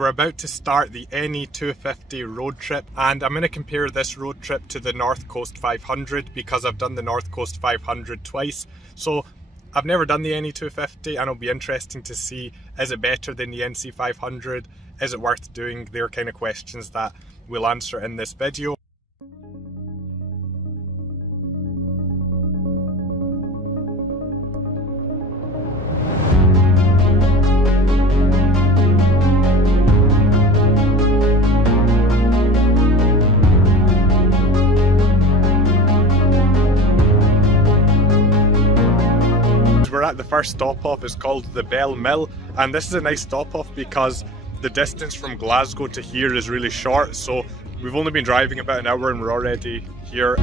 we're about to start the NE250 road trip, and I'm going to compare this road trip to the North Coast 500 because I've done the North Coast 500 twice. So I've never done the NE250 and it'll be interesting to see, is it better than the NC 500? Is it worth doing? They're kind of questions that we'll answer in this video. We're at the first stop off. It's called the Bell Mill, and this is a nice stop off because the distance from Glasgow to here is really short, so we've only been driving about an hour and we're already here.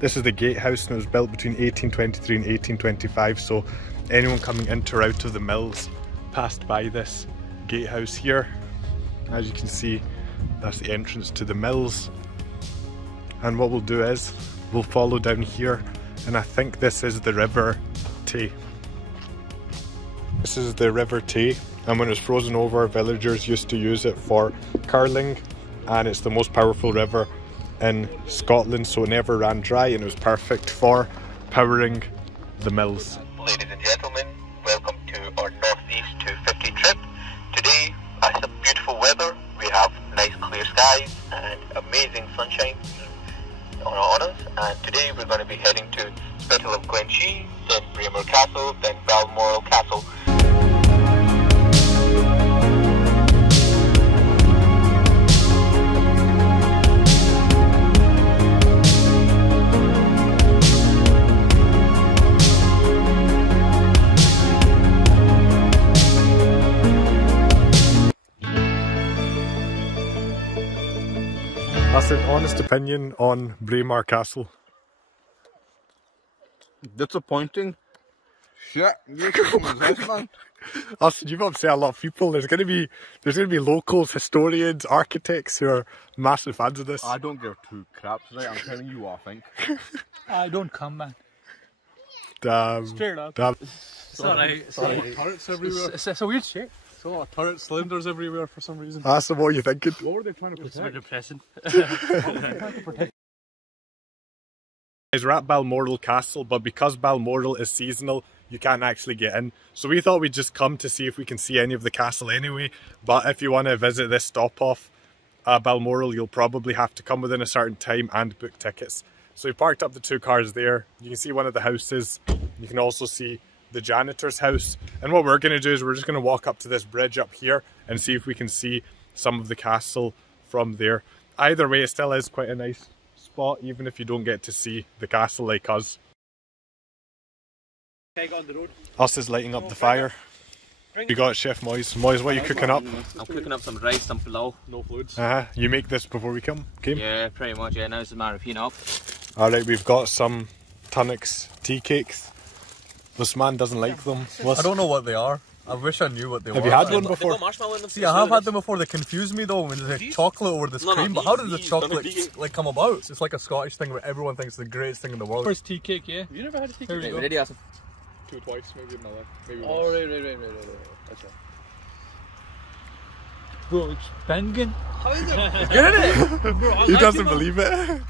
This is the gatehouse, and it was built between 1823 and 1825, so anyone coming into or out of the mills passed by this gatehouse here. As you can see, that's the entrance to the mills. And what we'll do is, we'll follow down here, and I think this is the River Tay. This is the River Tay, and when it was frozen over, villagers used to use it for curling, and it's the most powerful river in Scotland, so it never ran dry, and it was perfect for powering the mills. Ladies and gentlemen, welcome to our Northeast 250 trip. Today, as some beautiful weather, we have nice clear skies and amazing sunshine on us, and today we're going to be heading to Battle of Glenshee, then Braemar Castle, then Balmoral Castle. That's an honest opinion on Braemar Castle. Disappointing. Shit, man. Austin, you've upset a lot of people. There's gonna be locals, historians, architects who are massive fans of this. I don't give two craps, right? I'm telling you what I think. I don't come, man. Damn. Straight up. Damn. Sorry. Turrets everywhere. It's a weird shape. So a lot of turret cylinders everywhere for some reason. That's what you're thinking. What were they trying to protect? It's very depressing. We're at Balmoral Castle, but because Balmoral is seasonal, you can't actually get in. So we thought we'd just come to see if we can see any of the castle anyway. But if you want to visit this stop off, Balmoral, you'll probably have to come within a certain time and book tickets. So we parked up the two cars there. You can see one of the houses. You can also see the janitor's house. And what we're going to do is we're just going to walk up to this bridge up here and see if we can see some of the castle from there. Either way, it still is quite a nice spot, even if you don't get to see the castle like us. Us is lighting up the fire. We got Chef Moyes. Moyes, what are you cooking up? I'm cooking up some rice, some pilau. No fluids. You make this before we came? Yeah, pretty much, yeah. Now it's a matter of heating up. Alright, we've got some Tunnocks tea cakes. Osman doesn't like them. I don't know what they are. I wish I knew what they were. Have you had one before? See, I have had them before. They confuse me though when there's like chocolate over this cream. But how does the chocolate like come about? It's like a Scottish thing where everyone thinks it's the greatest thing in the world. First tea cake, yeah. You never had a tea Here we cake? go. Ready, Osman? Two twice, maybe in my life. Maybe Oh, once. right. That's it. Bro, it's banging. How is it? Get it? Bro, He doesn't believe it.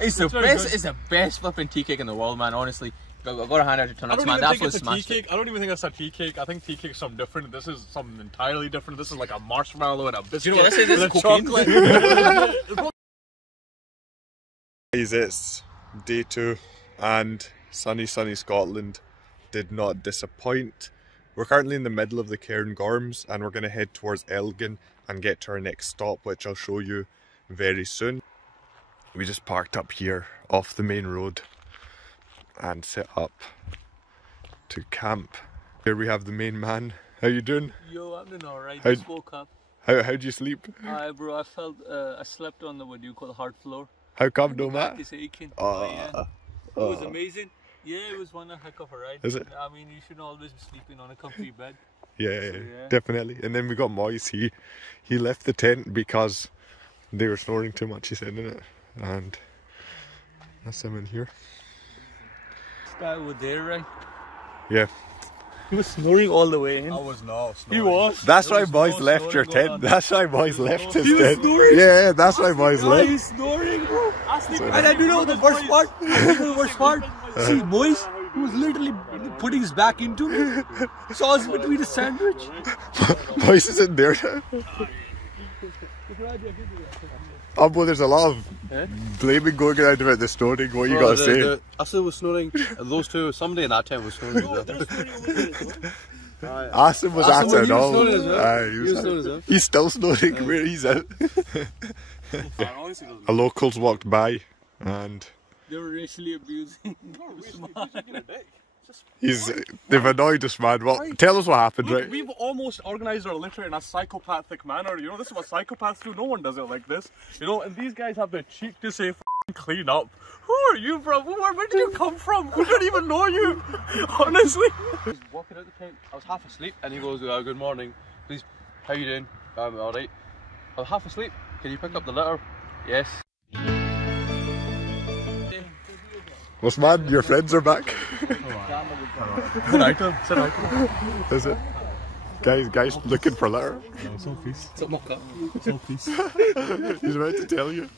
It's the very best. good. It's the best flipping tea cake in the world, man. Honestly, I got a hand out to turn I up, don't man. even That's think what it's a tea smashed cake. it. I don't even think that's a tea cake. I think tea cake's something different. This is something entirely different. This is like a marshmallow and a biscuit. You know, this is with cocaine. chocolate. Guys, it's day 2 and sunny Scotland did not disappoint. We're currently in the middle of the Cairngorms and we're going to head towards Elgin and get to our next stop, which I'll show you very soon. We just parked up here off the main road and set up to camp. Here we have the main man. How you doing? Yo, I'm doing alright. How- Just woke up. How'd you sleep? Bro, I felt, I slept on the, what do you call the hard floor. How come, no Back Matt? is aching. Yeah. It was amazing. Yeah, it was one heck of a ride. Is it? I mean, you should always be sleeping on a comfy bed. Yeah, yeah. definitely. And then we got Moyes. He left the tent because they were snoring too much, he said, innit? And that's him in here. guy over there, right? Yeah. He was snoring all the way in. I was not He snoring. was. That's There why was boys no left your snoring tent. going on. That's why boys left his He was tent. snoring. Yeah, that's why boys Why left. he's snoring, bro? And I do know the worst part. The worst part. See, Moise, he was literally putting his back into me. Sauce between the sandwich. Boys is in there now. Oh, boy, there's a lot of blaming going around about the snoring. What you gotta say? I still was snoring. Those two, somebody in that tent was snoring as well. Aston was at it all. snoring as well. Aye, He was snoring as well. He's still snoring where he's out. A locals walked by and They were racially abusing. they've annoyed us, man. Well, tell us what happened, right? We've almost organised our litter in a psychopathic manner. You know, this is what psychopaths do. No one does it like this. You know, and these guys have the cheek to say, "F***ing clean up." Who are you, bro? Where did you come from? We don't even know you. Honestly. I was walking out the tent. I was half asleep, and he goes, "Good morning. Please, how you doing? All right. I'm half asleep. Can you pick up the litter?" Yes. Osman, your friends are back. Is it? Guys looking for litter. He's about to tell you.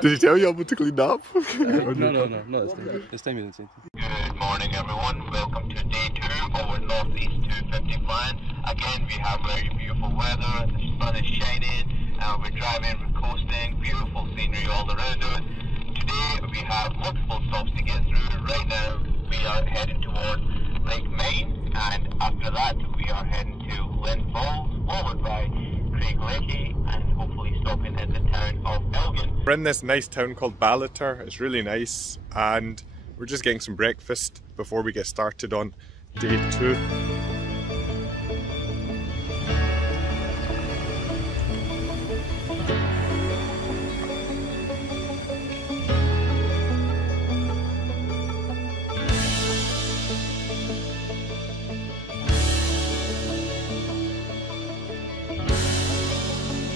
Did he tell you I'm going to clean up? No. This time he didn't say. Good morning, everyone. Welcome to day 2 of our Northeast 250 plan. Again, we have very beautiful weather. The sun is shining. We're driving, we're coasting. Beautiful scenery all around us. Today, we have multiple stops to get through. Right now, we are heading towards Lecht Mine, and after that, we are heading to Linn Falls, followed by Crovie, and hopefully stopping in the town of Elgin. We're in this nice town called Ballater. It's really nice, and we're just getting some breakfast before we get started on day 2.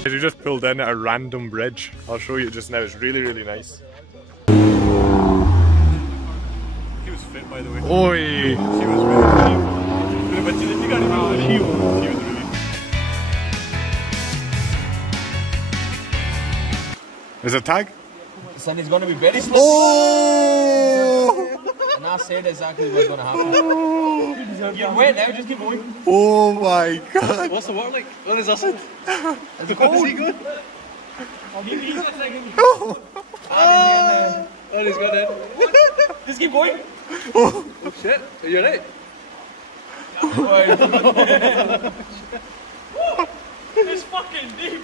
We just pulled in at a random bridge. I'll show you just now. It's really, really nice. He was fit, by the way. Oi! She was really fit. But she got him out. She was really. Is it tag? Son is going to be very slow. Oh! And I said exactly what's going to happen. You wait now, just keep going. Oh my god! What's the water like? What is that? Is it cold? Is he good? Oh, Oh, he's got it. just keep going. Oh shit! Are you alright? It's fucking deep.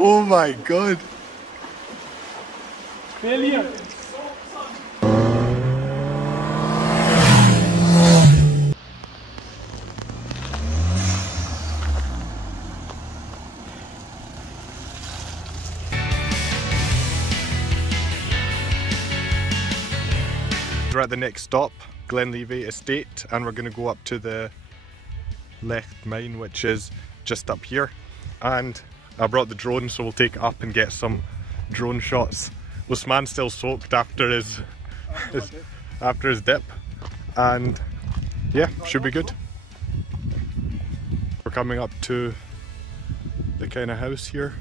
Oh my god! Failure. We're at the next stop, Glenlevy Estate, and we're going to go up to the Lecht Mine, which is just up here. And I brought the drone, so we'll take it up and get some drone shots. Osman's still soaked after his dip, and yeah, should be good. We're coming up to the kind of house here.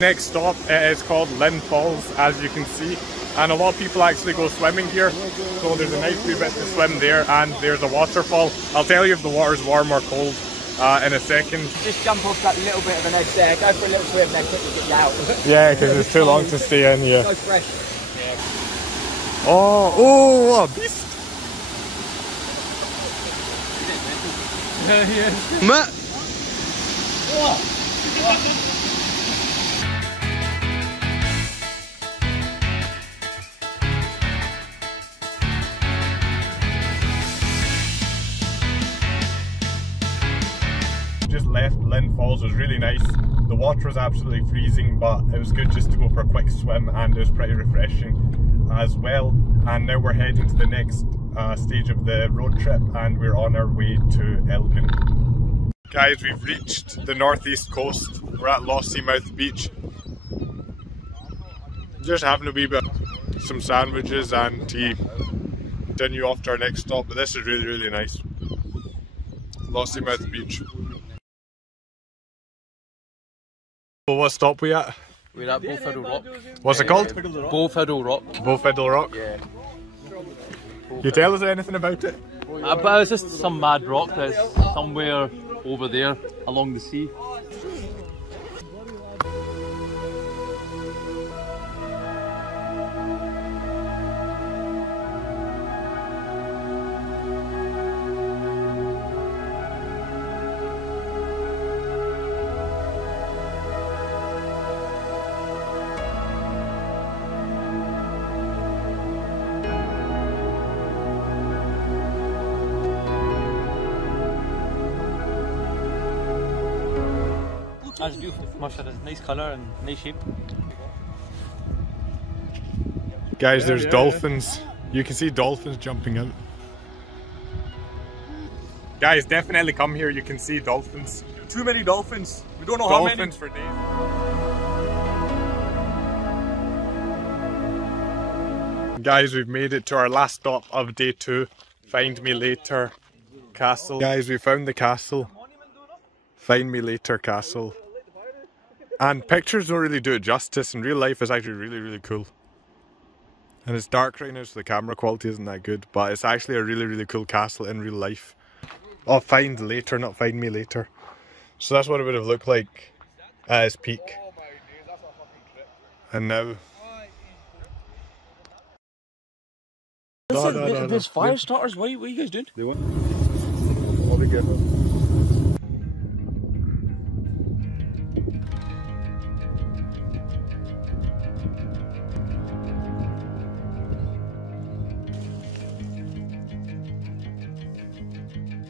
Next stop, it is called Linn Falls, as you can see, and a lot of people actually go swimming here, so there's a nice wee bit to swim there, and there's a waterfall. I'll tell you if the water's warm or cold in a second. Just jump off that little bit of an edge there, go for a little swim, then quickly get you out. Yeah, because it's too long to stay in, yeah. Go fresh. Oh, a beast! Matt! just left Linn Falls. It was really nice. The water was absolutely freezing, but it was good just to go for a quick swim, and it was pretty refreshing as well. And now we're heading to the next stage of the road trip, and we're on our way to Elgin. Guys, we've reached the northeast coast. We're at Lossiemouth Beach. Just having a wee bit, some sandwiches and tea. Continue off to our next stop, but this is really, really nice. Lossiemouth Beach. Well, what stop we at? We're at Fiddle Rock. What's it called? Fiddle Rock. Fiddle Rock? Yeah. Can you tell us anything about it? But it's just some mad rock that's somewhere over there along the sea. That's beautiful. Much of it. Nice colour and nice shape. Guys, there's dolphins. You can see dolphins jumping out. Guys, definitely come here. You can see dolphins. Too many dolphins. We don't know how many. Dolphins for days. Guys, we've made it to our last stop of day 2. Findlater Castle. Guys, we found the castle. Findlater Castle. And pictures don't really do it justice. In real life, it's actually really, really cool. And it's dark right now, so the camera quality isn't that good. But it's actually a really, really cool castle in real life. Oh, Findlater, not Find Me Later. So that's what it would have looked like at its peak. And now... Listen, there's fire starters. What are you guys doing? They want. What we get?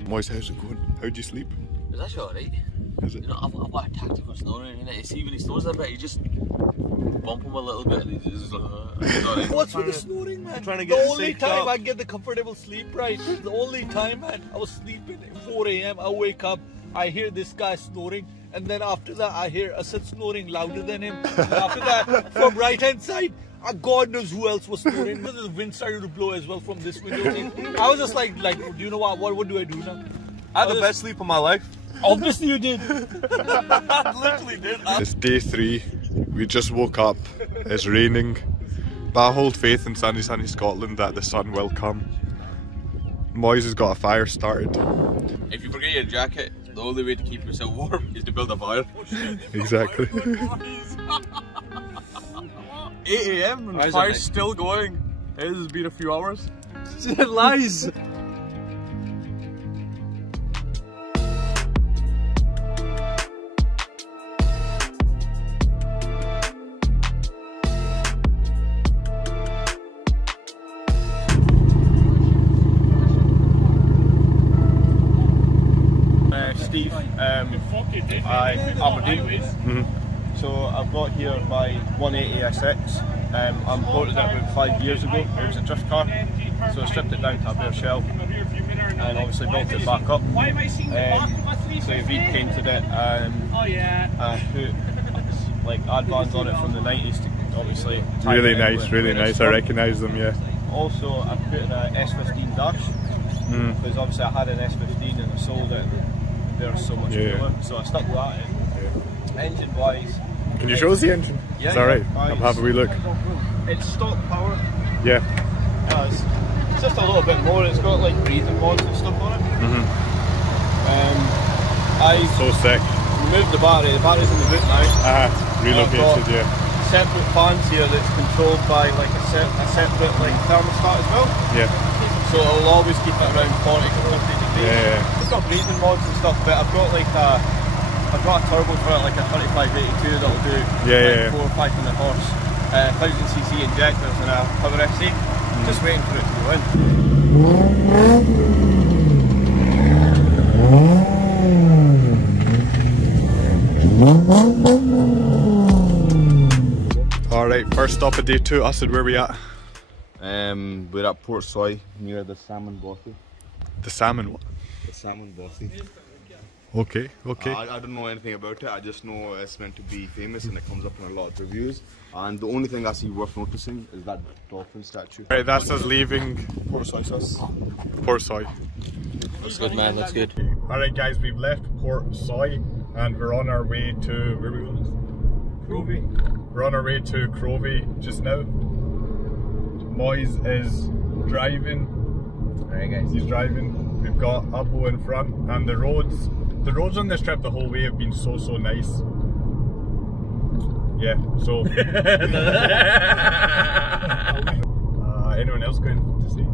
Moise, how's it going? How'd you sleep? It's actually alright. Is it? You know, I've got a tactical snoring in it. See when he snores a bit, you just bump him a little bit and he's just like, What's with the snoring, man? Trying to get the only time up. I get the comfortable sleep, right? The only time, man, I was sleeping at 4 AM, I wake up, I hear this guy snoring, and then after that I hear Asad snoring louder than him. And after that, from right hand side, God knows who else was snoring. The wind started to blow as well from this window. I was just like, do you know what do I do now? I had the best sleep of my life. Obviously you did. I literally did. It's day 3. We just woke up. It's raining. But I hold faith in sunny Scotland that the sun will come. Moise has got a fire started. if you forget your jacket, the only way to keep yourself warm is to build a fire. Exactly. 8 AM and the fire's still going. It has been a few hours. Lies. Steve, Aberdeen. So I've got here my 180 SX. I bought it about 5 years ago. It was a drift car, so I stripped it down to a bare shell and obviously built it back up. So I repainted it and I put like advans on it from the 90s to obviously. Really nice, really nice. I recognise them, yeah. Also, I put in a S15 dash because obviously I had an S15 and I sold it. There's so much cooler, so I stuck with that in. Engine wise, can you show us the engine? Yeah, it's alright, I'll have a wee look. It's stock power. Yeah. It's just a little bit more, it's got like breathing mods and stuff on it. I so sick. Removed the battery's in the boot now. Relocated, yeah. Separate fans here that's controlled by like a separate like thermostat as well. Yeah. So it'll always keep it around 40 to 50 degrees. Yeah. It's got breathing mods and stuff, but I've got a turbo for it, like a 3582 that'll do 4 or 500 horse, 1000cc injectors and a power FC. Just waiting for it to go in. First stop of day 2, Usad, where are we at? We're at Port Soy near the salmon bothy. The salmon what? The salmon bothy. Okay, okay. I don't know anything about it, I just know it's meant to be famous and it comes up in a lot of reviews. And the only thing I see worth noticing is that dolphin statue. Right, that's us leaving Port Soy sauce. Port Soy. That's good, man, that's good. Alright guys, we've left Port Soy and we're on our way to, where are we going? Crovie. We're on our way to Crovie just now. Moyes is driving. Alright guys. He's driving. We've got Abo in front, and the roads on this trip the whole way have been so nice. Yeah, so anyone else going to see?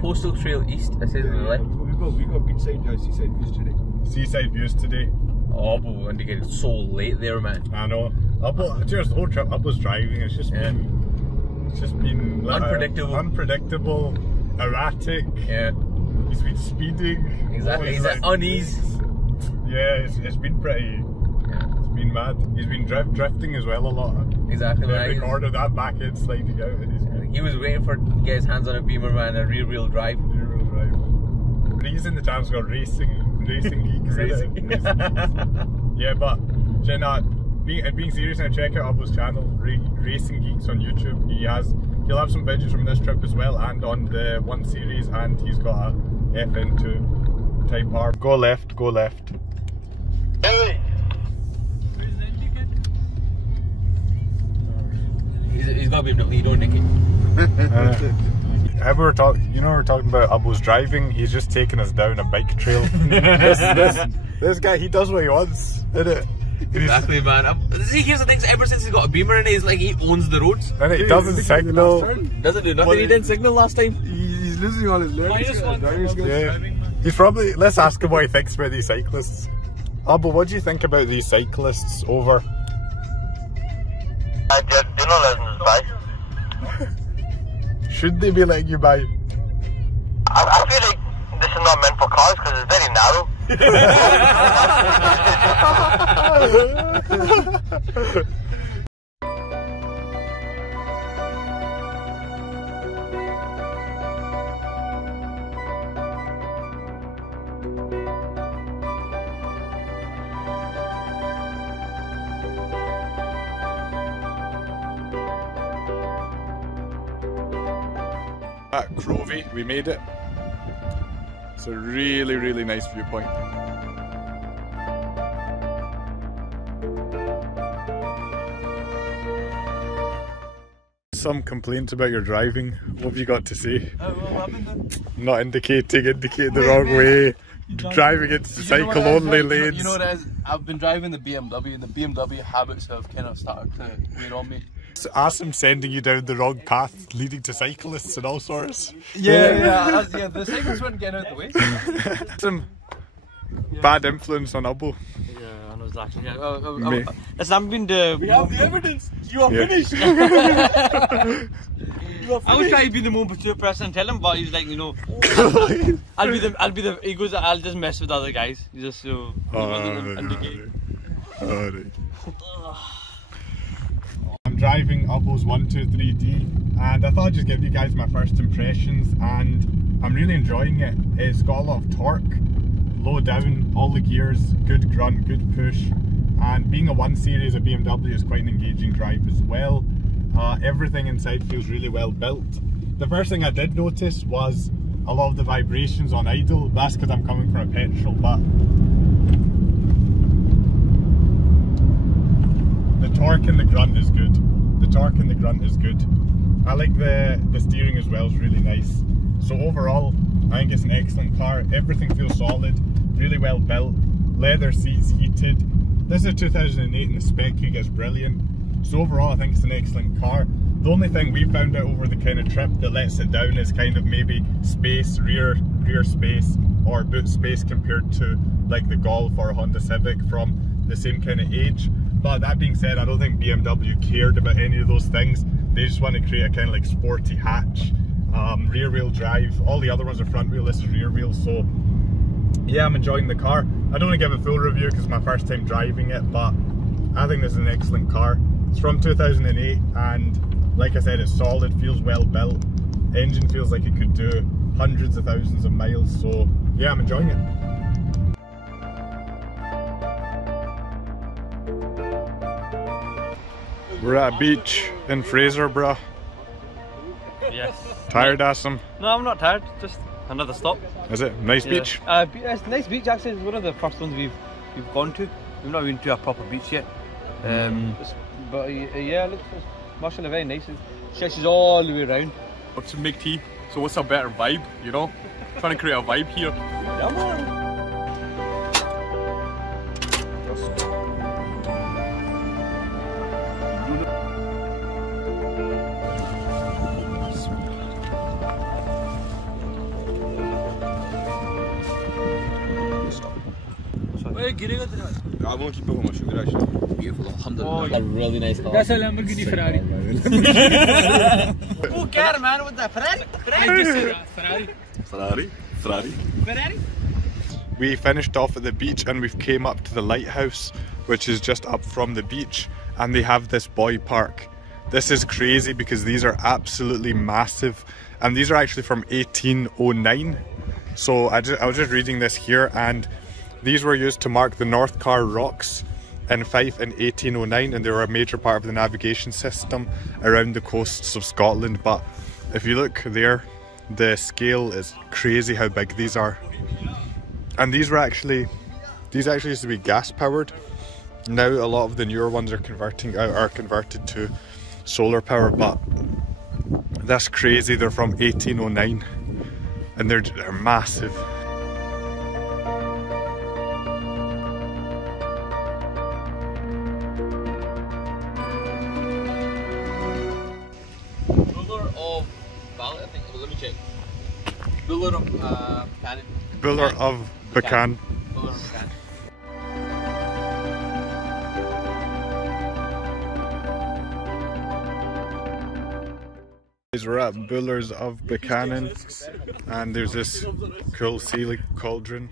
Coastal Trail East, I said on the left. We got beachside, seaside views today. Seaside views today. Oh, but we're going to get so late there, man. I know. Abo, just the whole trip Abo's driving, it's just been like, unpredictable, erratic. Yeah. He's been speeding. Exactly. He's at unease. Yeah, it's been pretty. Yeah. It's been mad. He's been drifting as well a lot. Exactly. Every corner that back end sliding out. And he was waiting for to get his hands on a Beamer, man, a rear wheel drive. But he's in the channel called Racing Geeks. Racing. Yeah, but Jenna, being serious, and check out Abo's channel, Racing Geeks on YouTube. He'll have some videos from this trip as well, and on the 1 series, and he's got a FN2 type R. Go left, go left. Hey! He's got to be able to lead on Nicky. How we were talking, we were talking about Abo's driving. He's just taking us down a bike trail. this guy, he does what he wants, innit? Exactly, man. See, here's the thing: ever since he's got a Beamer in it, he's like he owns the roads. And he doesn't signal. Doesn't do nothing. He didn't signal last time. He's losing all his learning skills. Yeah. He's probably. Let's ask him what he thinks about these cyclists. Abo, what do you think about these cyclists over? I did dinner lessons by. Should they be letting you buy? I feel like this is not meant for cars because it's very narrow. At Crovie, we made it. It's a really nice viewpoint. Some complaints about your driving. What have you got to say? Not indicating the wrong way. Driving into cycle only lanes. You know what it is? I've been driving the BMW and the BMW habits have kind of started to wear on me. Ask him sending you down the wrong path leading to cyclists and all sorts. Yeah, the cyclists weren't getting out of the way. Some bad influence on Abo. Yeah, I know exactly. Listen, I'm going to... We have the evidence! You are finished! I was trying to be the more mature person and tell him, but he's like, I'll be the, he goes, I'll just mess with other guys. He's just so... Alright. I'm driving Abo's 123D and I thought I'd just give you guys my first impressions, and I'm really enjoying it. It's got a lot of torque, low down, all the gears, good grunt, good push, and being a 1 series of BMW is quite an engaging drive as well. Everything inside feels really well built. The first thing I did notice was a lot of the vibrations on idle. That's because I'm coming from a petrol, but the torque and the grunt is good. The torque and the grunt is good. I like the steering as well, it's really nice. So overall, I think it's an excellent car. Everything feels solid, really well built. Leather seats, heated. This is 2008 and the spec you get is brilliant. So overall, I think it's an excellent car. The only thing we found out over the kind of trip that lets it down is kind of maybe space, rear space, or boot space compared to like the Golf or a Honda Civic from the same kind of age. But that being said, I don't think BMW cared about any of those things. They just want to create a kind of like sporty hatch, rear wheel drive. All the other ones are front wheel, this is rear wheel. So yeah, I'm enjoying the car. I don't want to give a full review because it's my first time driving it, but I think this is an excellent car. It's from 2008 and like I said, it's solid, feels well built. Engine feels like it could do hundreds of thousands of miles, so yeah, I'm enjoying it. We're at a beach in Fraserburgh. Yes. Tired, Asim? No, I'm not tired. Just another stop. Is it? Nice beach? It's a nice beach actually. It's one of the first ones we've gone to. We've not been to a proper beach yet. But yeah, it looks actually very nice. It stretches all the way around. To make tea. So what's a better vibe, you know? Trying to create a vibe here. Come on. I won't keep it on my sugar actually. Beautiful, alhamdulillah. A really nice car. That's a Lamborghini Ferrari. Who cares, man? With that Ferrari? I just said that. Ferrari. We finished off at the beach and we've came up to the lighthouse, which is just up from the beach, and they have this boy park. This is crazy because these are absolutely massive, and these are actually from 1809. So I was just reading this here, and these were used to mark the North Car Rocks in Fife in 1809, and they were a major part of the navigation system around the coasts of Scotland. But if you look there, the scale is crazy how big these are. And these actually used to be gas powered. Now a lot of the newer ones are converted to solar power, but that's crazy. They're from 1809 and they're massive. Buller of Ballater, I think. Well, let me check. Buller of Buchan. Buller of Buchan. Buller of Buchan. We're at Buller's of Buchanan, and there's this cool sea cauldron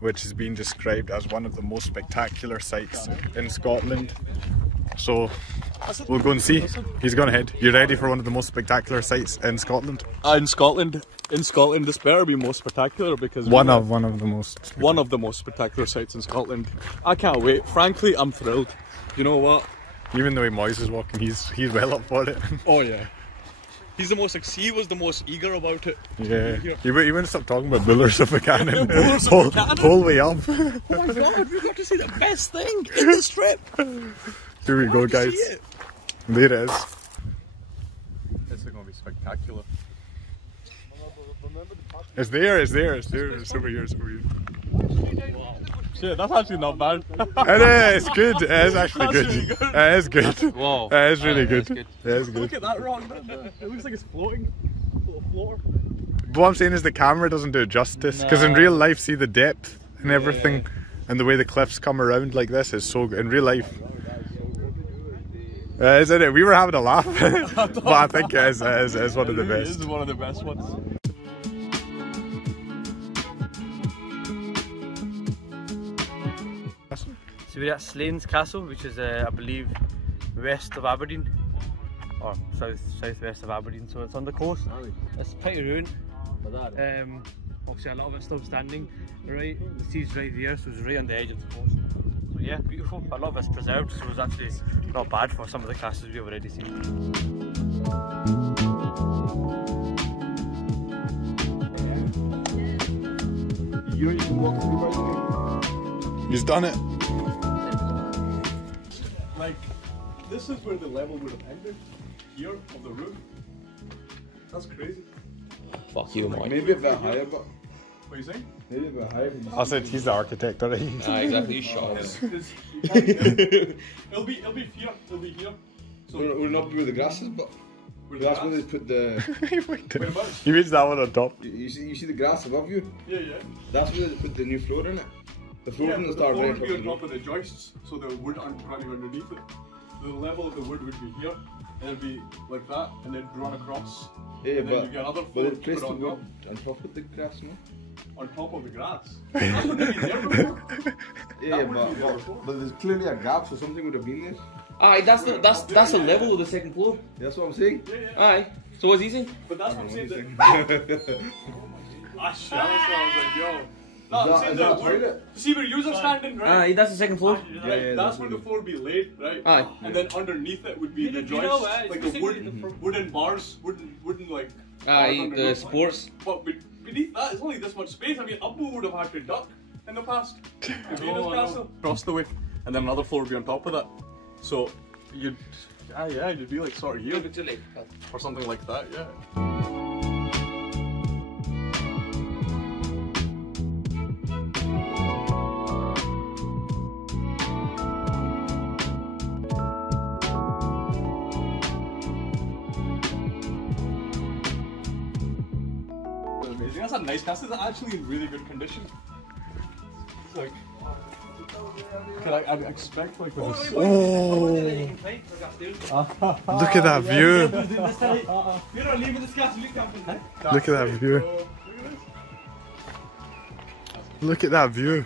which has been described as one of the most spectacular sights in Scotland. So we'll go and see. He's gone ahead. You ready for one of the most spectacular sights in Scotland? In Scotland, this better be most spectacular because One of the most spectacular sights in Scotland. I can't wait. Frankly, I'm thrilled. You know what? Even the way Moyes is walking, he's well up for it. Oh yeah. He was the most eager about it. Yeah. He wouldn't stop talking about Bullers of Buchanan. Whole way up. Oh my god, we got to see the best thing in this trip. Here we go, guys. There it is. This is going to be spectacular. It's there. It's over here. Wow. Shit, that's actually not bad. It is good. It is actually good. It is good. Wow. It is really good. It It is good. Look at that rock. It looks like it's floating. Little floor. But what I'm saying is the camera doesn't do it justice, because in real life, see the depth and everything, and the way the cliffs come around like this is so good. In real life, isn't it? We were having a laugh, but I think it is one of the best. It is one of the best ones. So we're at Slains Castle, which is I believe west of Aberdeen, or southwest of Aberdeen, so it's on the coast. It's pretty ruined. Obviously a lot of it's still standing. Right, the sea's right there, so it's right on the edge of the coast. So yeah, beautiful. A lot of it's preserved, so it's actually not bad for some of the castles we've already seen. He's done it. Like, this is where the level would have ended. Here, of the roof. That's crazy. Fuck you, Mike. Maybe a bit higher, but. What are you saying? Maybe a bit higher. I said he's the architect, alright? Exactly, you shot him. It'll be here. It'll be here. So We'll not be where the grass is, but. That's where they put the. He means that one on top. You see the grass above you? yeah. That's where they put the new floor in it. The floor Yeah, will but the start floor right would be on up top of the joists, so the wood aren't running underneath it. The level of the wood would be here, and it'd be like that, and then run across. Yeah, and then you get another floor but to they placed put the on wood top. on top of the grass, no? On top of the grass. That wouldn't be there before. Yeah, That wouldn't be there before. but there's clearly a gap, so something would have been there. Aye, that's the level of the second floor. That's what I'm saying. Aye. So what's he saying? But that's what I'm saying. Ah shit, I was like, yo. No, I'm saying that see where you're standing, right? Aye, that's the second floor. Right, that's where the floor would be laid, right? Aye. And then underneath it would be the joists, like the wooden bars, wooden like. Aye, the supports. But beneath that is only this much space. I mean, Abu would have had to duck in the past. Castle. Across the way, and then another floor would be on top of that. So you'd, you'd be like sort of here or something like that, yeah. Amazing. That's a nice castle. It's actually in really good condition. It's like. I expect like this. Oh! Look at that view! Look at that view! Look at that view!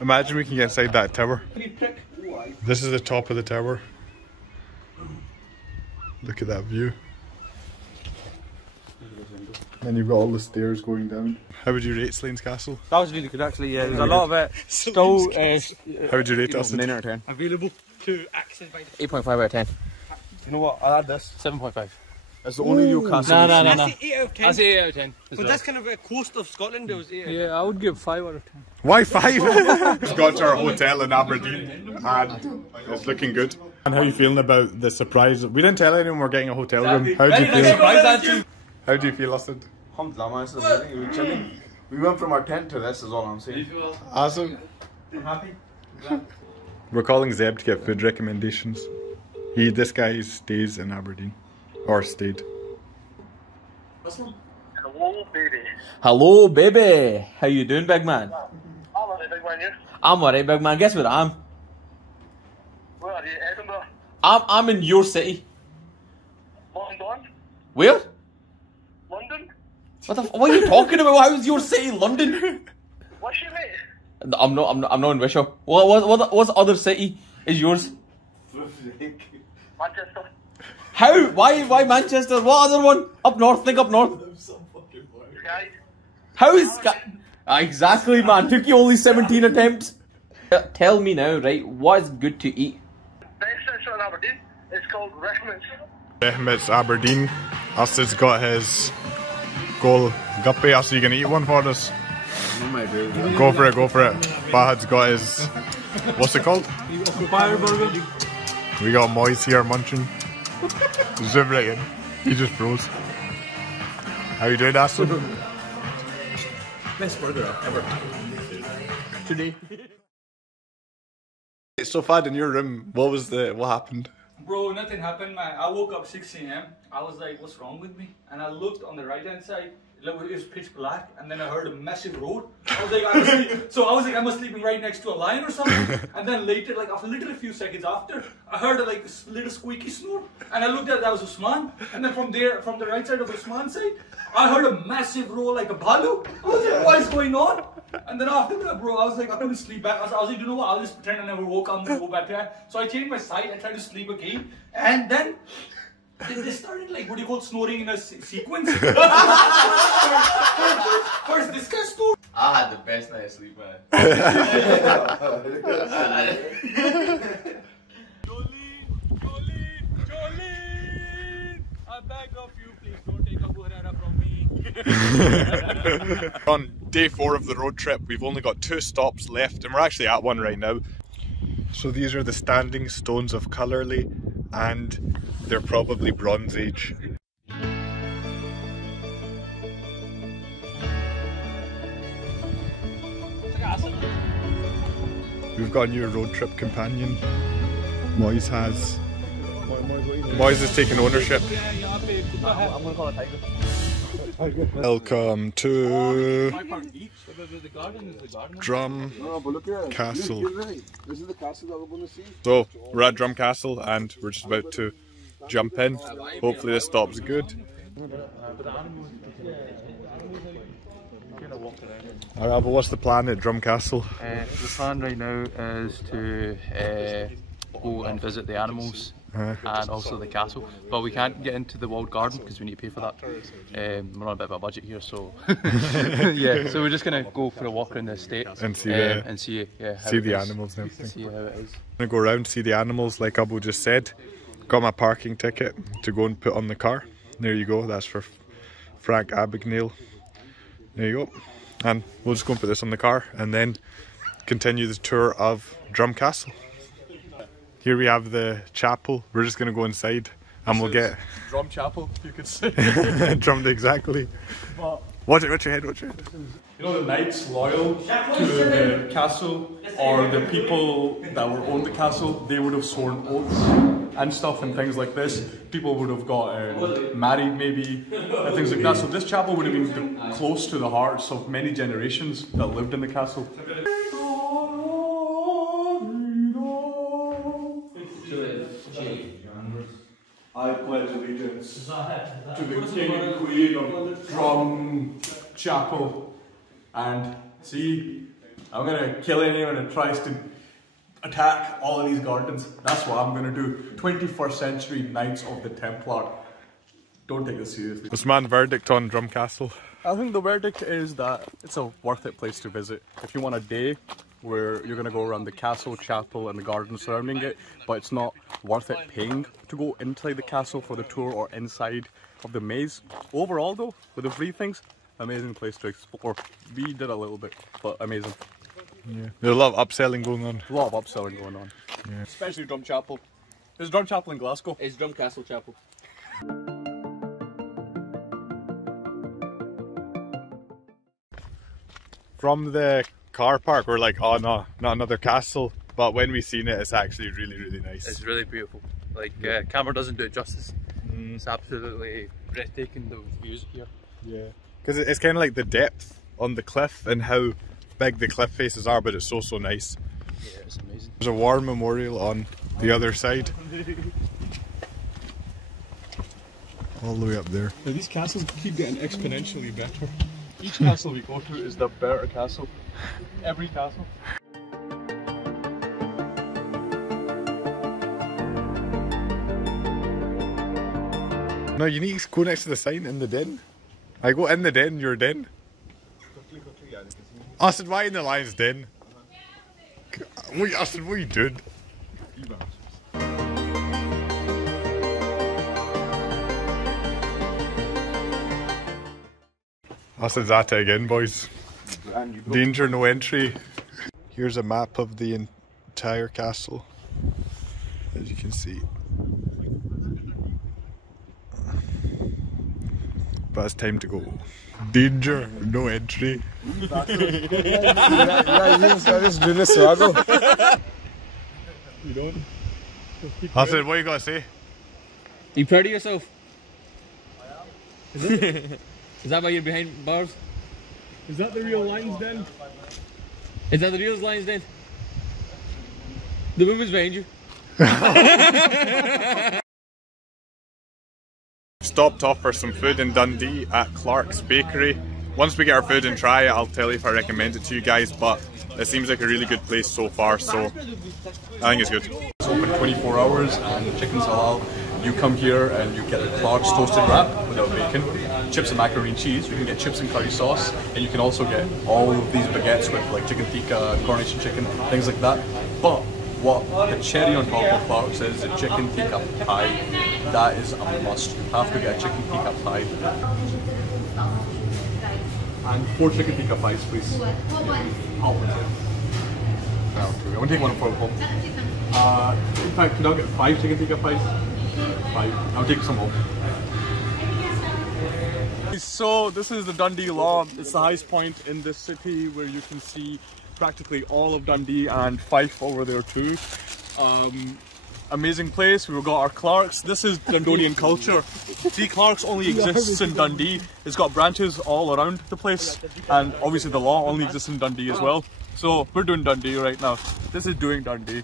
Imagine we can get inside that tower. This is the top of the tower. Look at that view. And you've got all the stairs going down. How would you rate Slains Castle? That was really good actually, yeah. There's a lot of it still... How would you rate us? 9 out of 10. Available to access by 8.5 out of 10. You know what? I'll add this. 7.5. It's the only new castle. No. I say 8 out of 10. I say 8 out of 10. But that's kind of a coast of Scotland. It was 8 out of 10. Yeah, I would give 5 out of 10. Why 5? Just got to our hotel in Aberdeen and it's looking good. And how are you feeling about the surprise? We didn't tell anyone we're getting a hotel room. How do you feel? How do you feel, Austin? Alhamdulillah, man, it's amazing. We were chilling. We went from our tent to this, is all I'm saying. Awesome. I'm happy. We're calling Zeb to get food recommendations. This guy stays in Aberdeen. Or stayed. Hello, baby. Hello, baby. How you doing, big man? I'm alright, big man, you? I'm alright, big man. Guess what I am? Where are you? Edinburgh? I'm in your city. London? Where? London? What are you talking about? How's your city, London? What's your mate? I'm not in Wishaw. What other city is yours? Manchester. How? Why Manchester? What other one? Up north, think up north. Guys. How is exactly, man. Took you only 17 attempts. Tell me now, right? What is good to eat? Best restaurant in Aberdeen. It's called Rehmats. Rehmats Aberdeen. Austin's got his goal guppy. Austin, you gonna eat one for us? Go for it, go for it. Fahad's got his, what's it called? Fireburger. We got Moise here munching. Zoom right in. He just froze. How you doing, Aston? Best burger I've ever had. Today. So Fad, in your room, what happened? Bro, nothing happened, man. I woke up 6 AM. I was like, what's wrong with me? And I looked on the right hand side. It was pitch black, and then I heard a massive roar. I was like, am I sleeping right next to a lion or something? And then later, like after literally a few seconds after, I heard a little squeaky snore, and I looked at that was Osman. And then from the right side of Osman's side, I heard a massive roar like a balu. I was like, what is going on? And then after that, bro, I was like, I couldn't sleep back. I was like, you know what? I'll just pretend I never woke up and go back there. So I changed my side. I tried to sleep again, and then. They started like, what do you call snoring in a sequence? First this guy snored. I had the best night of sleep, man. Jolene! I beg of you, please don't take a burrata from me. On day 4 of the road trip, we've only got 2 stops left, and we're actually at one right now. So these are the standing stones of Cullerlie, and they're probably Bronze Age. We've got a new road trip companion. Moise has taken ownership. I'm gonna call it Tiger. Welcome to Drum Castle. This is the castle that we're going to see. So we're at Drum Castle and we're just about to jump in. Hopefully this stop's good. Alright, but what's the plan at Drum Castle? The plan right now is to go and visit the animals and also the castle, but we can't get into the walled garden because we need to pay for that. We're on a bit of a budget here, so yeah. So we're just gonna go for a walk around the estate and see see the animals and everything. See how it is. I'm gonna go around, see the animals like Abu just said. Got my parking ticket to go and put on the car. There you go. That's for Frank Abagnale. There you go. And we'll just go and put this on the car and then continue the tour of Drum Castle. Here we have the chapel. We're just going to go inside and we'll get... Drum chapel, you could say. Drummed exactly. Watch your head, watch your head. You know the knights loyal to the castle, or the people that were owned the castle, they would have sworn oaths and stuff and things like this. People would have got married maybe and things like that. So this chapel would have been close to the hearts of many generations that lived in the castle. I pledge allegiance to the King and Queen of Drum Chapel. And see, I'm gonna kill anyone that tries to attack all of these gardens. That's what I'm gonna do. 21st century Knights of the Templar. Don't take this seriously. Osman, verdict on Drum Castle? I think the verdict is that it's a worth it place to visit. If you want a day where you're gonna go around the castle, chapel and the gardens surrounding it, but it's not worth it paying to go inside the castle for the tour or inside of the maze. Overall though, with the free things, amazing place to explore. We did a little bit, but amazing. Yeah. There's a lot of upselling going on. A lot of upselling going on. Yeah. Especially Drum Chapel. There's Drum Chapel in Glasgow. It's Drum Castle Chapel. From the car park we're like, oh no, not another castle, but when we seen it, it's actually really, really nice. It's really beautiful. Like, camera doesn't do it justice. It's absolutely breathtaking, the views here. Yeah, because it's kind of like the depth on the cliff and how big the cliff faces are, but it's so nice. Yeah, it's amazing. There's a war memorial on the other side. All the way up there. Now, these castles keep getting exponentially better. Each castle we go to is the better castle. Every castle. No, you need to go next to the sign in the den. I go in the den, your den. I said, why in the lion's den? I said, what are you doing? I said that again, boys. Danger, no entry. Here's a map of the entire castle, as you can see. But it's time to go. Danger, no entry. You don't? I said, what you gotta say? You proud of yourself? Is that why you're behind bars? Is that the real lion's den? Is that the real lion's den? The woman's behind you. Stopped off for some food in Dundee at Clark's Bakery. Once we get our food and try it, I'll tell you if I recommend it to you guys, but it seems like a really good place so far, so I think it's good. It's open 24 hours and the chicken's halal. You come here and you get the Clark's toasted wrap without bacon, chips and macaroni and cheese. You can get chips and curry sauce, and you can also get all of these baguettes with like chicken tikka, coronation chicken, things like that. But what the cherry on top of Clark's is the chicken tikka pie. That is a must. You have to get a chicken tikka pie. And 4 chicken tikka pies, please. I want to take one for home. In fact, could I get 5 chicken tikka pies? 5. I'll take some home. So this is the Dundee Law. It's the highest point in this city where you can see practically all of Dundee and Fife over there too. Amazing place. We've got our Clark's. This is Dundonian culture. See, Clark's only exists in Dundee. It's got branches all around the place, and obviously the law only exists in Dundee as well. So we're doing Dundee right now. This is doing Dundee.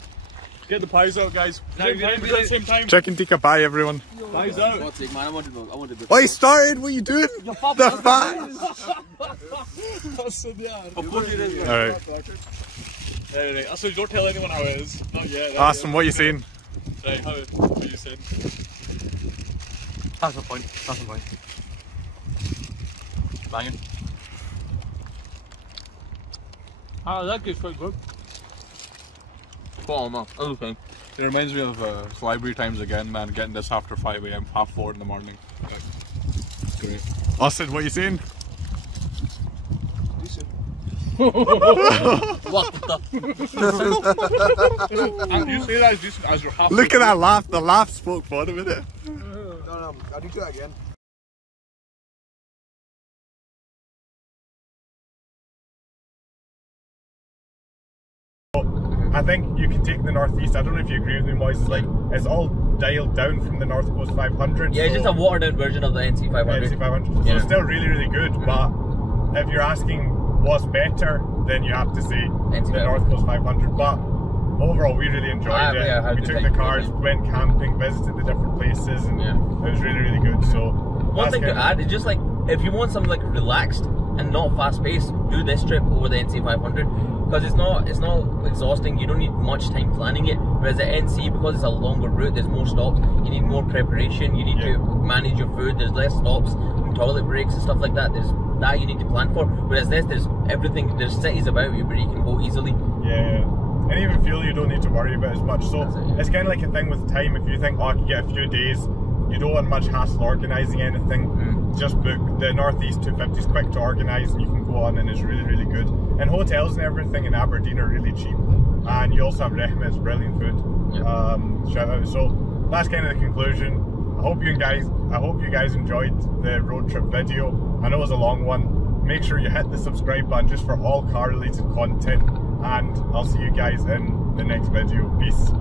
Get the pies out, guys. Same time. Chicken tikka pie, everyone. Pies out. Oh, he started. What are you doing? The fans. Alright. Right. So don't tell anyone how it is. Not yet. Awesome. What are you saying? Right. How are you saying? That's the point. That's the point. Banging. Ah, that gets quite good. Spot on, man. Okay. It reminds me of library times again, man. Getting this after 5 AM, 4:30 in the morning. Great. Austin, what are you saying? What the? And you say that as you're half. Look at that laugh. The laugh spoke for him, innit? No, I need to do it again. I think you can take the northeast. I don't know if you agree with me, boys. It's all dialed down from the North Coast 500. Yeah, it's just a watered down version of the NC 500. NC 500. So it's still really, really good. But if you're asking what's better, then you have to say NC the North Coast 500. But overall, we really enjoyed it. Yeah, we took the cars, went camping, visited the different places, and it was really, really good. So one thing to add is just like if you want something like relaxed and not fast paced, do this trip over the NC 500 because it's not exhausting. You don't need much time planning it. Whereas the NC, because it's a longer route, there's more stops. You need more preparation. You need to manage your food. There's less stops, and toilet breaks and stuff like that. There's that you need to plan for. Whereas this, there's everything. There's cities about you where you can go easily. Yeah. And even fuel you don't need to worry about as much. So it's kind of like a thing with time. If you think, oh, I can get a few days, you don't want much hassle organising anything. Just book the Northeast 250 is quick to organise, and you can go on, and it's really, really good. And hotels and everything in Aberdeen are really cheap. And you also have Rehmats, brilliant food. Shout out. So that's kind of the conclusion. I hope you guys enjoyed the road trip video. I know it was a long one. Make sure you hit the subscribe button just for all car related content. And I'll see you guys in the next video. Peace.